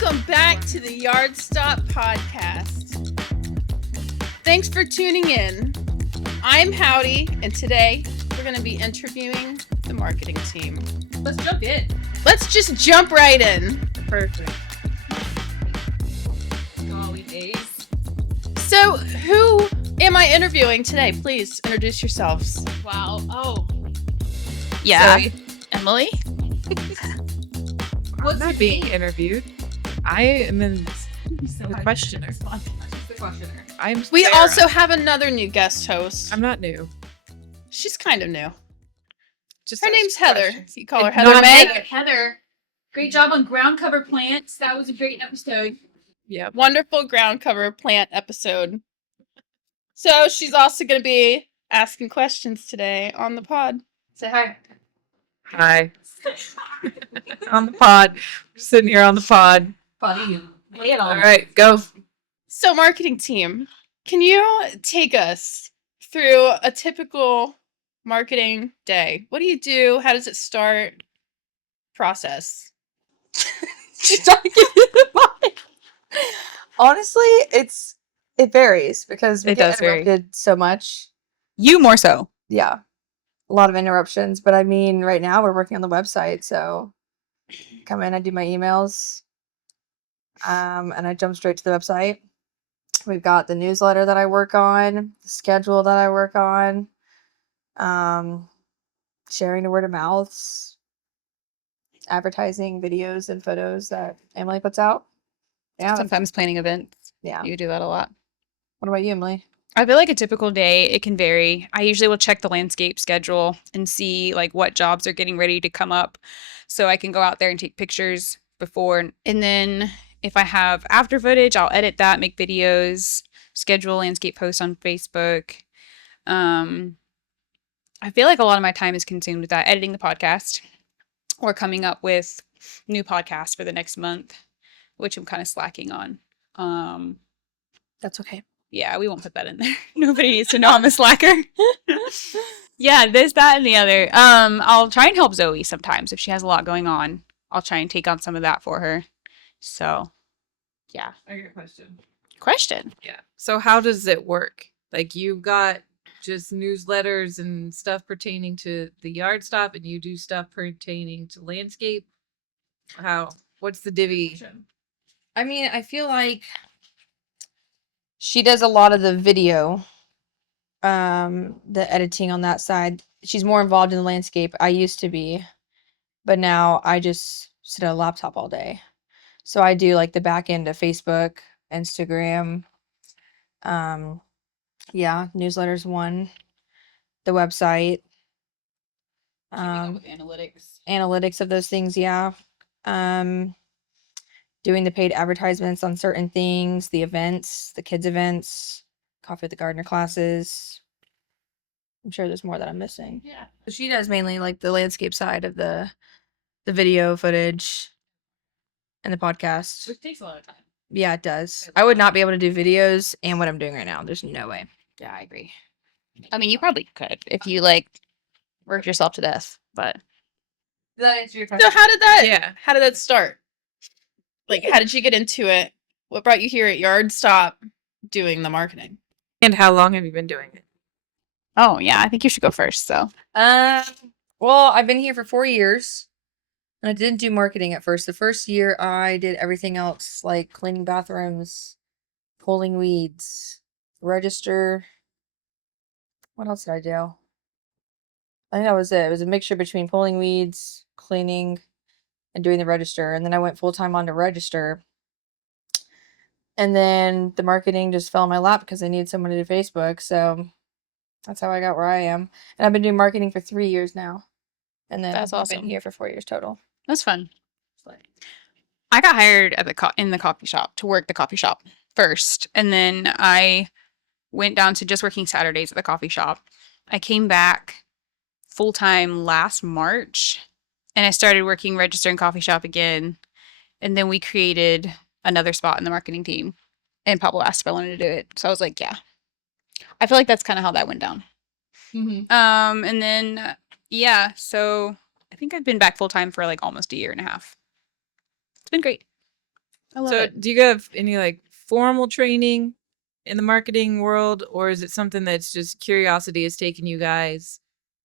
Welcome back to the Yard Stop Podcast. Thanks for tuning in. I'm Howdy, and today we're going to be interviewing the marketing team. Let's jump in. Let's just jump right in. Perfect. Golly days. So, who am I interviewing today? Please introduce yourselves. Wow. Oh. Yeah. Zoe. Emily? What's not being interviewed. I am the questioner. She's the questioner. We Sarah. also have another new guest host. I'm not new. She's kind of new. Just Her ask name's Heather. questions. You call her No, Heather I'm May? Heather. Great job on ground cover plants. That was a great episode. Yep. Wonderful ground cover plant episode. So she's also going to be asking questions today on the pod. Say hi. Hi. On the pod. We're sitting here on the pod. Funny. Lay it All on. right, go. So marketing team, can you take us through a typical marketing day? What do you do? How does it start? Process. She's trying to give you the mic. Honestly, it varies because we It get does vary. interrupted so much. You more so. Yeah. A lot of interruptions. But I mean, right now we're working on the website, so come in, I do my emails. And I jump straight to the website. We've got the newsletter that I work on, the schedule that I work on, sharing the word of mouths, advertising videos and photos that Emily puts out. Yeah. Sometimes planning events. Yeah. You do that a lot. What about you, Emily? I feel like a typical day, it can vary. I usually will check the landscape schedule and see like what jobs are getting ready to come up so I can go out there and take pictures before. And then if I have after footage, I'll edit that, make videos, schedule landscape posts on Facebook. I feel like a lot of my time is consumed with that, editing the podcast or coming up with new podcasts for the next month, which I'm kind of slacking on. That's okay. Yeah, we won't put that in there. Nobody needs to know I'm a slacker. Yeah, this, that, and the other. I'll try and help Zoe sometimes if she has a lot going on. I'll try and take on some of that for her. So, yeah. I got a question. Question. Yeah. So how does it work? Like you got just newsletters and stuff pertaining to the yard stop and you do stuff pertaining to landscape? What's the divvy? I mean, I feel like she does a lot of the video, the editing on that side. She's more involved in the landscape. I used to be, but now I just sit at a laptop all day. So I do like the back end of Facebook, Instagram. Yeah, newsletters one, the website, With analytics. analytics of those things. Yeah. Doing the paid advertisements on certain things, the events, the kids events, Coffee with the Gardener classes. I'm sure there's more that I'm missing. Yeah. But she does mainly like the landscape side of the video footage and the podcast. Which takes a lot of time. Yeah, it does. I would not be able to do videos and what I'm doing right now. There's no way. Yeah, I agree. I mean, you probably could if you like worked yourself to death, but Did that answer your So question? how did that start? Like, how did you get into it? What brought you here at Yard Stop doing the marketing? And how long have you been doing it? oh yeah, I think you should go first. So Well, I've been here for 4 years. And I didn't do marketing at first. The first year I did everything else, like cleaning bathrooms, pulling weeds, register. What else did I do? I think that was it. It was a mixture between pulling weeds, cleaning, and doing the register. And then I went full time on to register. And then the marketing just fell in my lap because I needed someone to do Facebook. So that's how I got where I am. And I've been doing marketing for 3 years now. And then That's I've awesome. been here for 4 years total. that's fun. I got hired at in the coffee shop to work the coffee shop first, and then I went down to just working Saturdays at the coffee shop. I came back full time last March, and I started working register and coffee shop again. And then we created another spot in the marketing team, and Pablo asked if I wanted to do it, so I was like, yeah. I feel like that's kind of how that went down. Mm-hmm. And then yeah, so I think I've been back full time for like almost a year and a half. It's been great. I love So, it. do you have any like formal training in the marketing world, or is it something that's just curiosity has taken you guys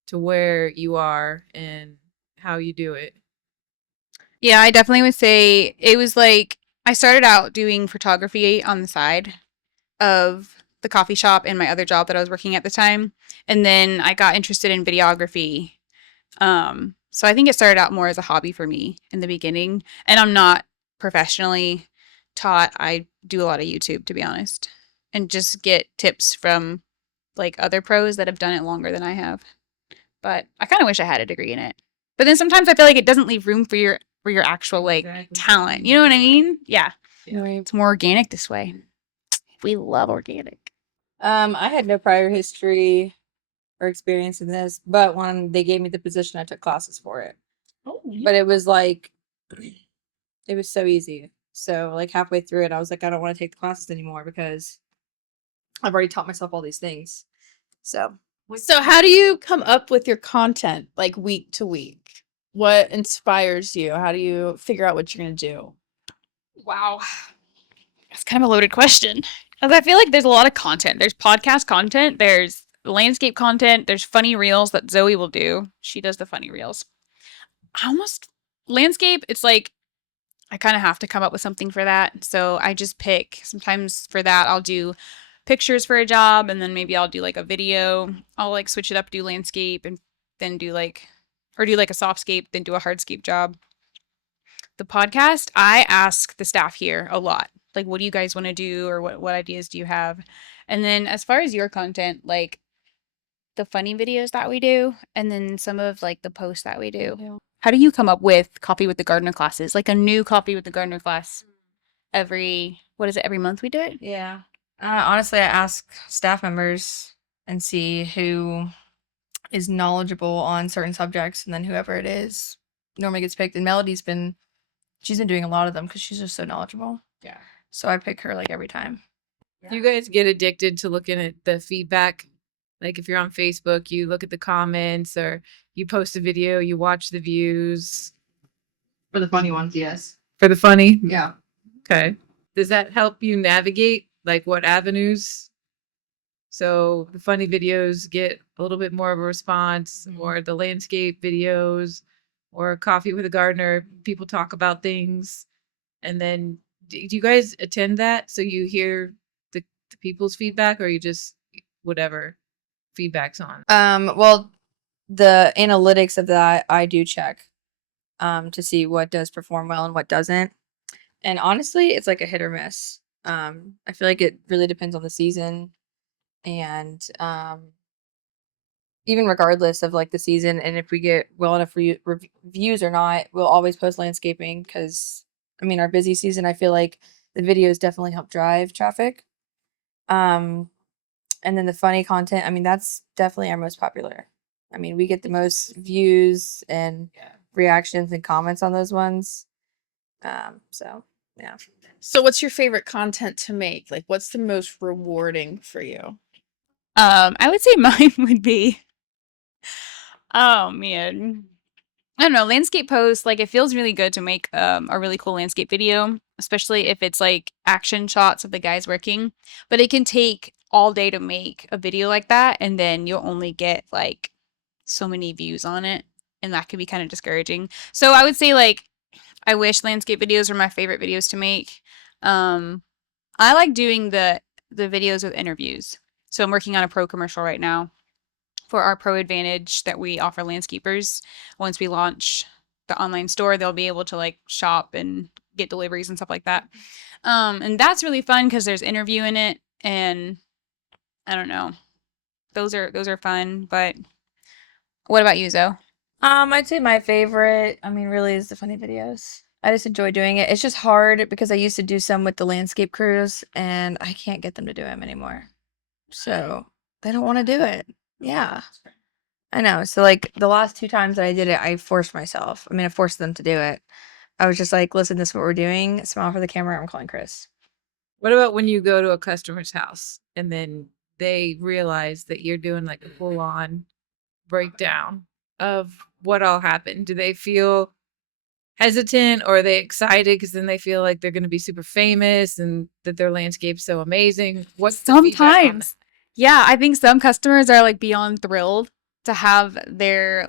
to where you are and how you do it? Yeah, I definitely would say it was like I started out doing photography on the side of the coffee shop and my other job that I was working at the time. And then I got interested in videography. So I think it started out more as a hobby for me in the beginning. And I'm not professionally taught. I do a lot of YouTube, to be honest, and just get tips from like other pros that have done it longer than I have. But I kind of wish I had a degree in it. But then sometimes I feel like it doesn't leave room for your actual like Exactly. talent. You know what I mean? Yeah. Right. It's more organic this way. We love organic. I had no prior history or experience in this, but when they gave me the position, I took classes for it. Oh, But it was like, it was so easy. So like halfway through it, I was like, I don't want to take the classes anymore because I've already taught myself all these things. So So how do you come up with your content like week to week? What inspires you? How do you figure out what you're going to do? Wow. That's kind of a loaded question. 'Cause I feel like there's a lot of content. There's podcast content, there's landscape content, there's funny reels that Zoe will do. She does the funny reels. I almost landscape, it's like I kind of have to come up with something for that. So I just pick. Sometimes for that, I'll do pictures for a job and then maybe I'll do like a video. I'll like switch it up, do landscape and then do like, or do like a softscape, then do a hardscape job. The podcast, I ask the staff here a lot. Like, what do you guys want to do or what ideas do you have? And then as far as your content, like the funny videos that we do and then some of like the posts that we do. How do you come up with Coffee with the Gardener classes? Like a new Coffee with the Gardener class every, what is it, every month we do it? yeah, honestly, I ask staff members and see who is knowledgeable on certain subjects, and then whoever it is normally gets picked. And she's been doing a lot of them because she's just so knowledgeable. Yeah. So I pick her like every time. Do you guys get addicted to looking at the feedback? Like if you're on Facebook, you look at the comments or you post a video, you watch the views For the funny ones, yes. for the funny. Yeah. Okay. Does that help you navigate like what avenues? So the funny videos get a little bit more of a response, or the landscape videos, or coffee with a gardener. People talk about things, and then do you guys attend that so you hear the people's feedback, or you just whatever feedback's on? Well, the analytics of that I do check to see what does perform well and what doesn't. And honestly, it's like a hit or miss. I feel like it really depends on the season and even regardless of like the season and if we get well enough reviews or not, we'll always post landscaping because I mean our busy season, I feel like the videos definitely help drive traffic. And then the funny content, I mean that's definitely our most popular. I mean we get the most views and reactions and comments on those ones. So yeah. So what's your favorite content to make? Like what's the most rewarding for you? I would say mine would be, oh man. I don't know, landscape posts, like it feels really good to make a really cool landscape video, especially if it's like action shots of the guys working. But it can take all day to make a video like that, and then you'll only get like so many views on it, and that can be kind of discouraging. So I would say like I wish landscape videos were my favorite videos to make. I like doing the videos with interviews. So I'm working on a pro commercial right now for our Pro Advantage that we offer landscapers. Once we launch the online store, they'll be able to like shop and get deliveries and stuff like that. And that's really fun because there's interview in it, and I don't know, those are fun. But what about you, Zoe? I'd say my favorite, I mean, really is the funny videos. I just enjoy doing it. It's just hard because I used to do some with the landscape crews and I can't get them to do them anymore. So they don't want to do it. Yeah. I know. So like the last 2 times that I did it, I forced myself. I mean, I forced them to do it. I was just like, listen, this is what we're doing. Smile for the camera. I'm calling Chris. What about when you go to a customer's house and then they realize that you're doing like a full on breakdown of what all happened? Do they feel hesitant, or are they excited because then they feel like they're going to be super famous and that their landscape's so amazing? What's the feedback on that? Sometimes. Yeah, I think some customers are like beyond thrilled to have their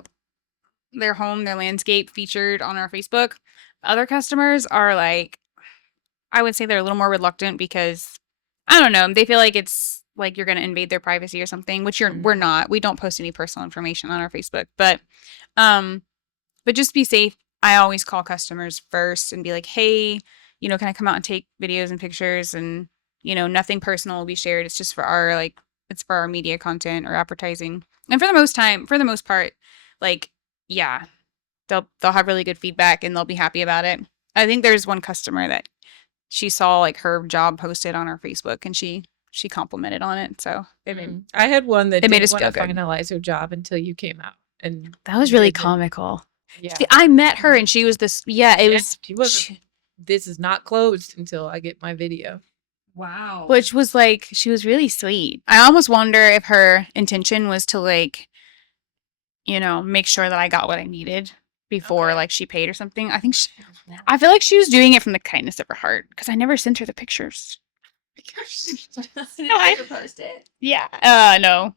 home, their landscape featured on our Facebook. Other customers are like, I would say they're a little more reluctant because I don't know, they feel like it's like you're going to invade their privacy or something, which we're not. We don't post any personal information on our Facebook, but just be safe. I always call customers first and be like, "Hey, can I come out and take videos and pictures and, nothing personal will be shared. It's just for our it's for our media content or advertising." And for the most part, like, yeah, they'll have really good feedback and they'll be happy about it. I think there's one customer that she saw like her job posted on our Facebook and she complimented on it. So I had one that it made didn't us want to feel good. finalize her job until you came out, and that was really did it. comical. Yeah, See, I met her and she was this. Yeah, it was. She wasn't. This is not closed until I get my video. Wow. Which was like, she was really sweet. I almost wonder if her intention was to like, make sure that I got what I needed before like she paid or something. I feel like she was doing it from the kindness of her heart because I never sent her the pictures. No, I post it. Yeah. No.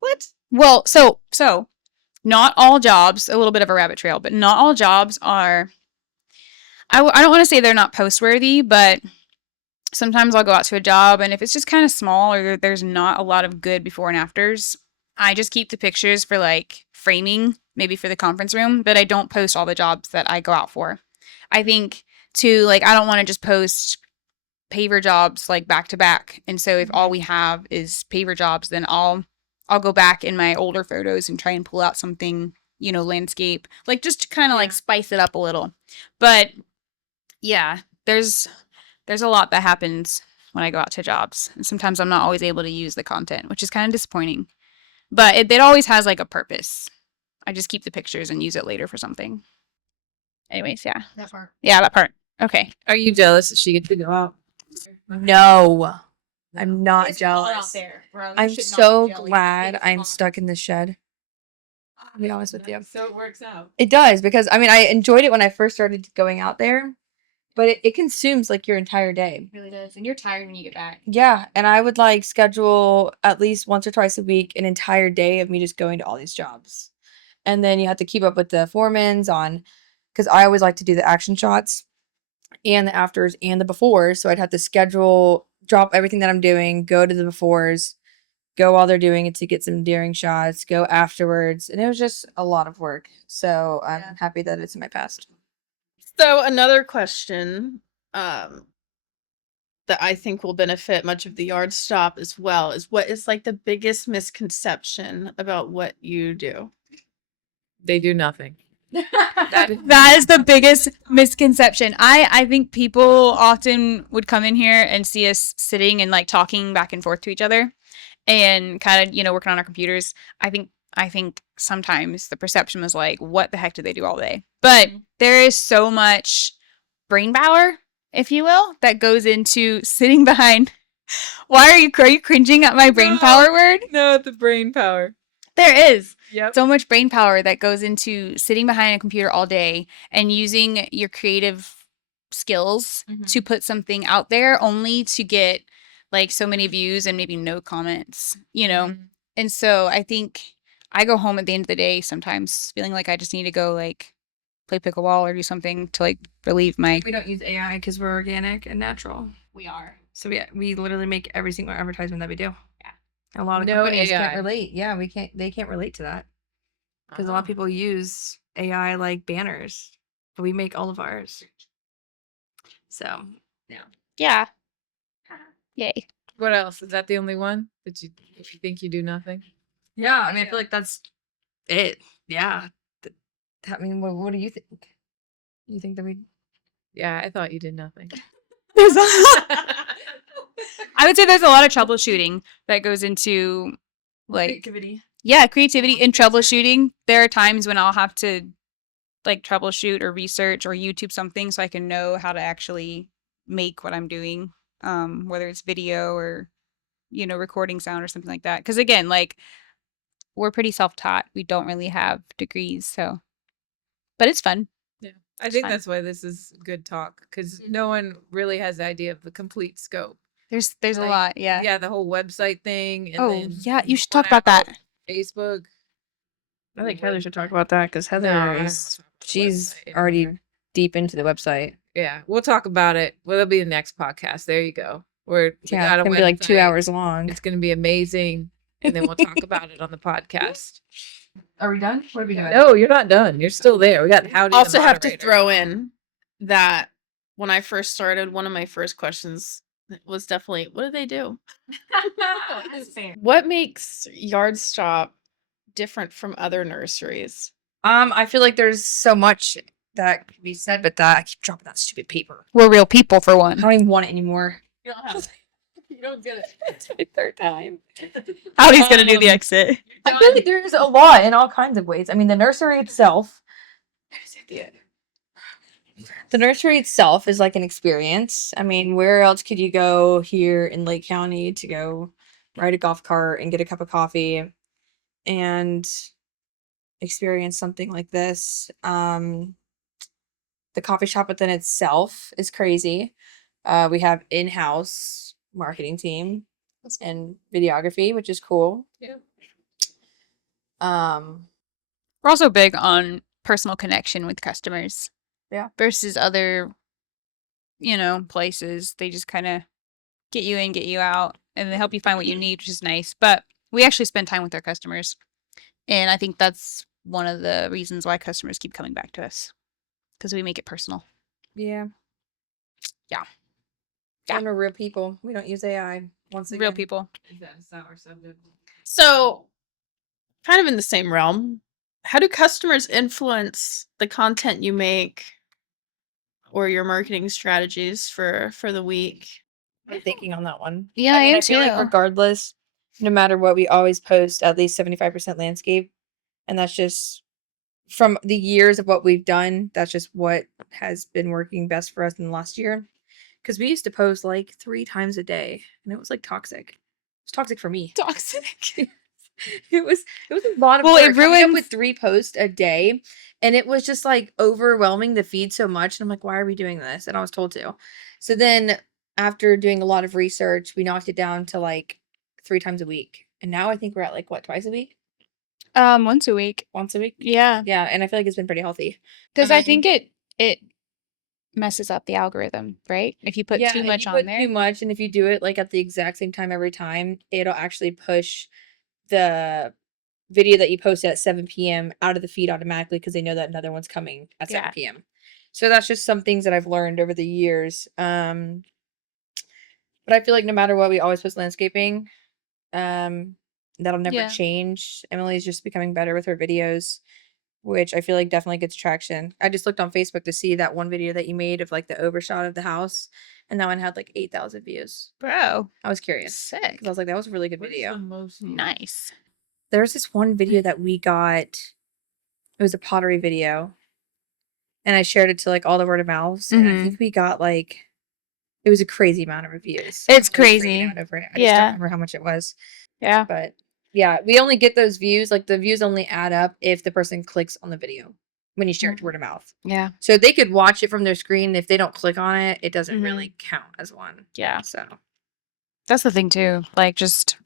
What? Well, so not all jobs, a little bit of a rabbit trail, but not all jobs are, I don't want to say they're not post worthy, but sometimes I'll go out to a job and if it's just kind of small or there's not a lot of good before and afters, I just keep the pictures for like framing, maybe for the conference room, but I don't post all the jobs that I go out for. I think too, like, I don't want to just post paver jobs like back to back. And so if all we have is paver jobs, then I'll go back in my older photos and try and pull out something, landscape, like just to kind of like spice it up a little. But yeah, there's a lot that happens when I go out to jobs. And sometimes I'm not always able to use the content, which is kind of disappointing. But it always has like a purpose. I just keep the pictures and use it later for something. Anyways, yeah. That part. Yeah, that part. Okay. Are you jealous that she gets to go out? No, I'm not It's hot out jealous. there, bro. You I'm should not so be jealous. glad It's I'm hot. stuck in this shed. I'll be honest with you. So it works out. It does because I enjoyed it when I first started going out there, but it consumes like your entire day. It really does. And you're tired when you get back. Yeah, and I would like schedule at least once or twice a week an entire day of me just going to all these jobs. And then you have to keep up with the foremans on, because I always like to do the action shots and the afters and the befores. So I'd have to drop everything that I'm doing, go to the befores, go while they're doing it to get some daring shots, go afterwards. And it was just a lot of work. So I'm happy that it's in my past. So another question that I think will benefit much of the yard stop as well is, what is like the biggest misconception about what you do? They do nothing. That is the biggest misconception. I think people often would come in here and see us sitting and like talking back and forth to each other and kind of, working on our computers. I think sometimes the perception was like, what the heck do they do all day? But there is so much brain power, if you will, that goes into sitting behind. Why are you cringing at my brain power word? No, the brain power. There is. Yep. So much brain power that goes into sitting behind a computer all day and using your creative skills to put something out there only to get like so many views and maybe no comments, And so I think I go home at the end of the day sometimes feeling like I just need to go like play pickleball or do something to like relieve my. We don't use AI because we're organic and natural. We are. So we literally make every single advertisement that we do. Yeah. A lot of No companies AI. can't relate. Yeah, they can't relate to that. Because a lot of people use AI like banners. But we make all of ours. So Yeah. Yay. What else? Is that the only one that you think you do nothing? yeah, I mean I feel like that's it. Yeah. What do you think? You think that we Yeah, I thought you did nothing. I would say there's a lot of troubleshooting that goes into like creativity? yeah, creativity and troubleshooting. There are times when I'll have to like troubleshoot or research or YouTube something so I can know how to actually make what I'm doing, whether it's video or recording sound or something like that. Because again, like we're pretty self-taught. We don't really have degrees, so but it's fun. Yeah. I think fine. that's why this is good talk, because no one really has the idea of the complete scope. There's a Like, lot. Yeah. Yeah, the whole website thing. And Oh, then yeah. You should going talk about out, that. Facebook. I think Heather should talk about that because Heather No, I don't is talk about the she's website already anymore. deep into the website. Yeah, we'll talk about it. Well, it'll be the next podcast. There you go. We Yeah, got it's a gonna be like 2 website. hours long. It's gonna be amazing, and then we'll talk about it on the podcast. Are we done? What are we doing? No, you're not done. You're still there. We got Howdy. Also the have to moderator. throw in that when I first started, one of my first questions was definitely, what do they do? What makes Yard Stop different from other nurseries? I feel like there's so much that can be said, but that I keep dropping that stupid paper. We're real people for I one. don't even want it anymore. You don't get it. It's my third time. Howdy's gonna do the exit. I feel like there's a lot in all kinds of ways. I mean, the nursery itself. The nursery itself is like an experience. I mean, where else could you go here in Lake County to go ride a golf cart and get a cup of coffee and experience something like this? The coffee shop within itself is crazy. We have in-house marketing team and videography, which is cool. Yeah. We're also big on personal connection with customers. Yeah. Versus other, places. They just kind of get you in, get you out, and they help you find what you need, which is nice. But we actually spend time with our customers. And I think that's one of the reasons why customers keep coming back to us. Because we make it personal. Yeah. Yeah. And we're real people. We don't use AI. Once again. Real people. Is that a sour subject? So, kind of in the same realm, how do customers influence the content you make or your marketing strategies for the week? I'm thinking on that one. Yeah, I am feel like too. regardless, no matter what, we always post at least 75% landscape. And that's just from the years of what we've done. That's just what has been working best for us in the last year. Because we used to post like 3 times a day, and it was like toxic. It was toxic for me. Toxic. It was a lot of Well, it work. Coming up ruins- with 3 posts a day, and it was just like overwhelming the feed so much. And I'm like, why are we doing this? And I was told to. So then after doing a lot of research, we knocked it down to like 3 times a week. And now I think we're at like what, twice a week? Once a week. Once a week? Yeah. Yeah, and I feel like it's been pretty healthy. Because I think it messes up the algorithm, right? If you put too if much you on put there. too much, and if you do it like at the exact same time every time, it'll actually push the video that you posted at 7 p.m. out of the feed automatically because they know that another one's coming at 7 Yeah. p.m. So that's just some things that I've learned over the years. But I feel like no matter what, we always post landscaping. That'll never Yeah. change. Emily's just becoming better with her videos, which I feel like definitely gets traction. I just looked on Facebook to see that one video that you made of like the overshot of the house, and that one had like 8,000 views. Bro. I was curious Sick. because I was like, that was a really good What's video. the most Nice. There's this one video that we got. It was a pottery video, and I shared it to like all the word of mouths, and I think we got like, it was a crazy amount of reviews. It's I was freaking crazy. out over it. I just Yeah. don't remember how much it was, Yeah. but yeah, we only get those views. Like the views only add up if the person clicks on the video when you share it to word of mouth. Yeah. So they could watch it from their screen. If they don't click on it, it doesn't really count as one. Yeah. So That's the thing too. Like, just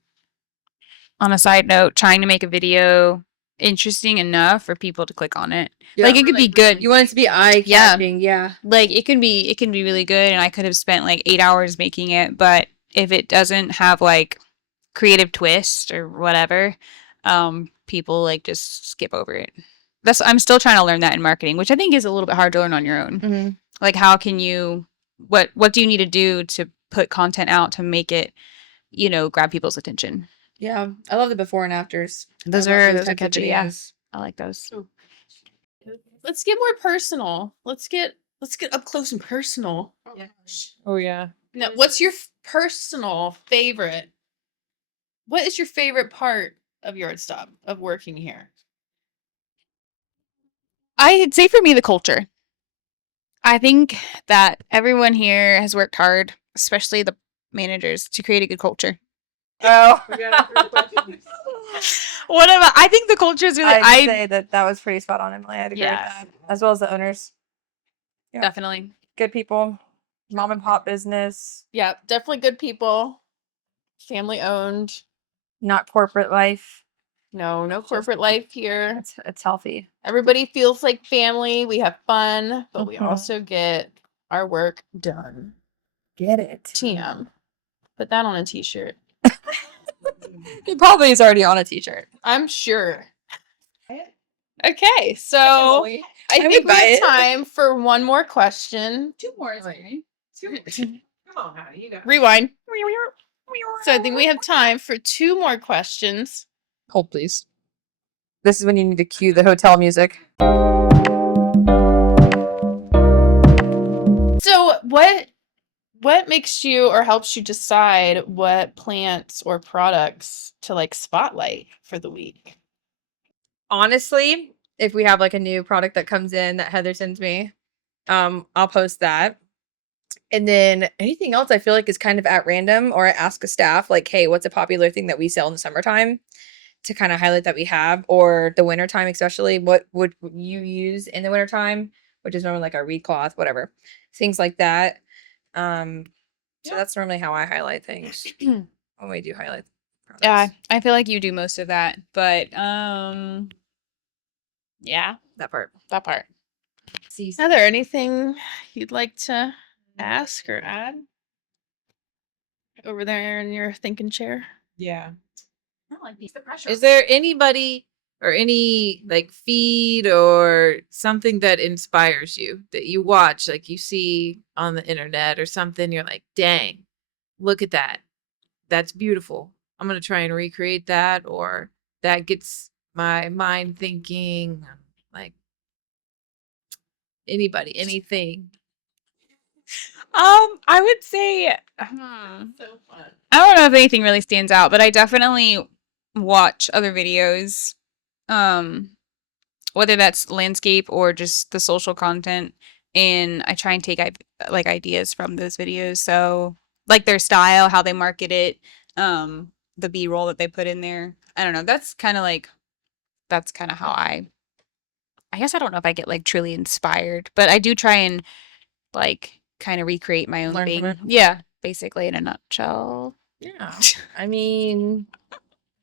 on a side note, trying to make a video interesting enough for people to click on it. Like, it could be good. you want it to be eye Yeah. catching, yeah. Like, it can be really good, and I could have spent like 8 hours making it, but if it doesn't have like creative twist or whatever, people like just skip over it. I'm still trying to learn that in marketing, which I think is a little bit hard to learn on your own. Mm-hmm. Like, how can you, what do you need to do to put content out to make it, grab people's attention? Yeah, I love the before and afters. Those I love are types of catchy. Yeah, videos. I like those. Let's get more personal. Let's get up close and personal. Oh yeah. Now, what's your personal favorite? What is your favorite part of Yard Stop, of working here? I'd say for me, the culture. I think that everyone here has worked hard, especially the managers, to create a good culture. Oh, I think the culture is really. I'd say that was pretty spot on, Emily. I'd agree Yeah. with that, as well as the owners. Yeah. Definitely. Good people, mom and pop business, Yeah, definitely good people. Family owned. not corporate life. No corporate life here. It's healthy. Everybody feels like family. We have fun, but we Mhm. also get our work done. Get it. TM. Put that on a t-shirt. It probably is already on a t-shirt. I'm sure. Okay, so I I think would we buy have it. time for one more question. 2 more is fine. Come on, Howdy, you got Rewind. So I think we have time for 2 more questions. Hold, please. This is when you need to cue the hotel music. So what makes you or helps you decide what plants or products to like spotlight for the week? Honestly, if we have like a new product that comes in that Heather sends me, I'll post that. And then anything else I feel like is kind of at random, or I ask a staff like, hey, what's a popular thing that we sell in the summertime to kind of highlight that we have, or the wintertime especially, what would you use in the wintertime, which is normally like our reed cloth, whatever. Things like that. So that's normally how I highlight things when we do highlight products. Yeah, I feel like you do most of that, but yeah, That part. that part. See, Heather, anything you'd like to ask or add over there in your thinking chair? Yeah. I don't like the pressure. Is there anybody or any like feed or something that inspires you that you watch, like you see on the internet or something? You're like, dang, look at that. That's beautiful. I'm going to try and recreate that, or that gets my mind thinking, like anybody, anything. I would say, So fun. I don't know if anything really stands out, but I definitely watch other videos, whether that's landscape or just the social content, and I try and take like ideas from those videos. So, like their style, how they market it, the B-roll that they put in there. I don't know. That's kind of how I guess I don't know if I get like truly inspired, but I do try and like kind of recreate my own Learn from thing. it. Yeah, basically in a nutshell. Yeah. I mean,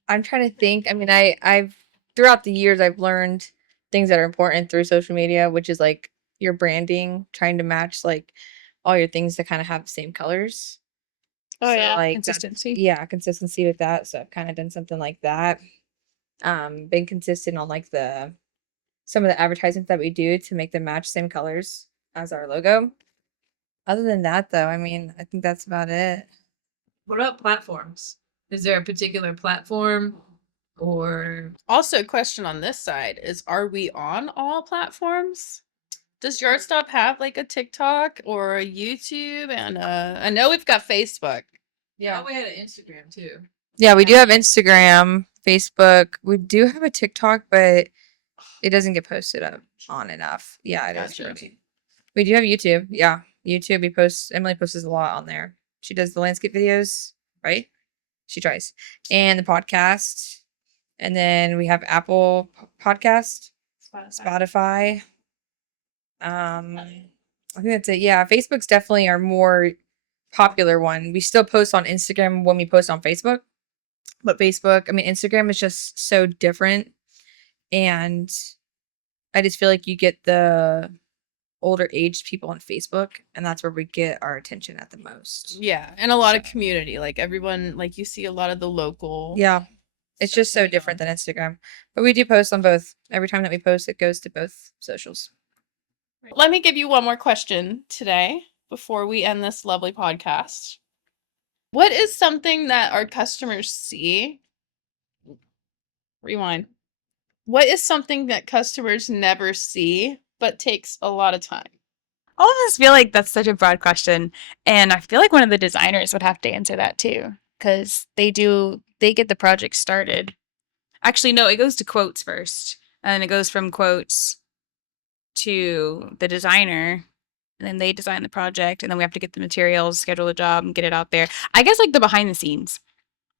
I'm trying to think. I mean, I've throughout the years I've learned things that are important through social media, which is like your branding, trying to match like all your things to kind of have the same colors. Oh, yeah. Like Consistency. yeah, consistency with that. So I've kind of done something like that. Been consistent on like some of the advertisements that we do to make them match same colors as our logo. Other than that though, I mean, I think that's about it. What about platforms? Is there a particular platform or Also, a question on this side is, are we on all platforms? Does Yardstop have like a TikTok or a YouTube? And I know we've got Facebook. yeah, we had an Instagram too. Yeah, we do have Instagram, Facebook. We do have a TikTok, but it doesn't get posted up on enough. Yeah, it is. Gotcha. We do have YouTube. Yeah, YouTube. Emily posts a lot on there. She does the landscape videos, right? She tries, and the podcast, and then we have Apple Podcast, Spotify. I think that's it. Yeah, Facebook's definitely our more popular one. We still post on Instagram when we post on Facebook, but Facebook, I mean, Instagram is just so different, and I just feel like you get the older aged people on Facebook, and that's where we get our attention at the most. Yeah, and a lot of community. Like everyone, like you see a lot of the local. Yeah, it's just so different than Instagram, but we do post on both. Every time that we post, it goes to both socials. Let me give you one more question today before we end this lovely podcast. What is something that our customers see? Rewind. What is something that customers never see but takes a lot of time? I almost feel like that's such a broad question, and I feel like one of the designers would have to answer that too, because they get the project started. Actually, no, it goes to quotes first, and it goes from quotes to the designer, and then they design the project, and then we have to get the materials, schedule the job, and get it out there. I guess like the behind the scenes,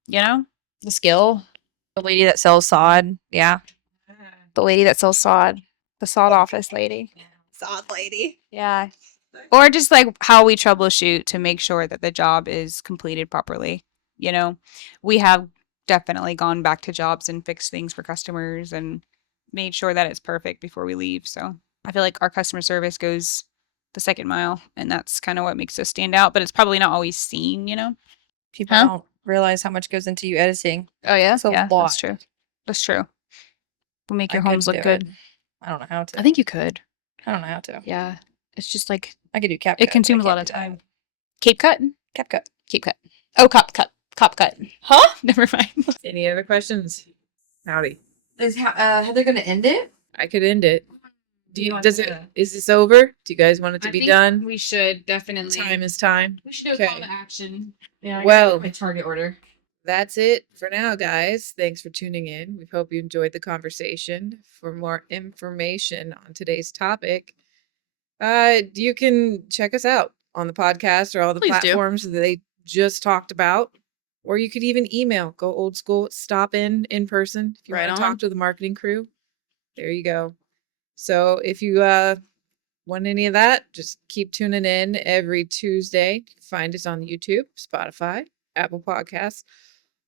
the skill, The lady that sells sod, yeah. the lady that sells sod, the sod office lady. This odd lady. Yeah. Or just like how we troubleshoot to make sure that the job is completed properly. You know, we have definitely gone back to jobs and fixed things for customers and made sure that it's perfect before we leave. So I feel like our customer service goes the second mile, and that's kind of what makes us stand out. But it's probably not always seen, you know? People Huh? don't realize how much goes into you editing. Oh, yeah. It's a Yeah, lot. that's true. That's true. We'll make your I homes couldn't look do it. good. I don't know how to. I think you could. I don't know how to. Yeah. It's just like I could do cap. it consumes a lot of time. Cape cut? Cap cut. Cape cut. Oh, cop cut. Cop cut. Huh? Never mind. Any other questions? Howdy. Is Heather gonna end it? I could end it. Do you, want does to- it, is this over? Do you guys want it to I be think done? We should definitely. Time is time. We should do a call Okay. to action. Yeah. Well- my target order. That's it for now, guys. Thanks for tuning in. We hope you enjoyed the conversation. For more information on today's topic, you can check us out on the podcast or all the Please do. platforms that they just talked about. Or you could even email, go old school, stop in person if you Right want to on. talk to the marketing crew. There you go. So if you want any of that, just keep tuning in every Tuesday. Find us on YouTube, Spotify, Apple Podcasts.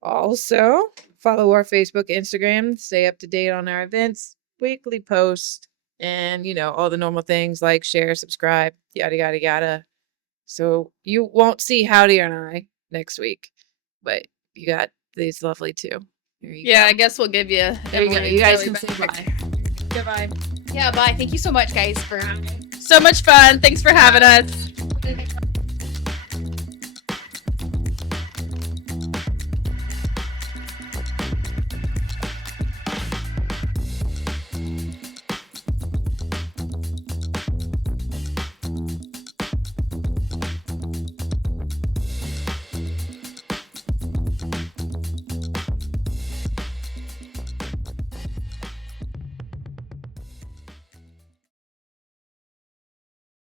Also, follow our Facebook, Instagram, stay up to date on our events, weekly post, and all the normal things like share, subscribe, yada yada yada. So you won't see Howdy and I next week, but you got these lovely two. Here you Yeah, go. I guess we'll give you. There you go. Emily You guys Kelly can say back. bye. Goodbye. Yeah, bye. Thank you so much, guys, for So much fun. Thanks for having us.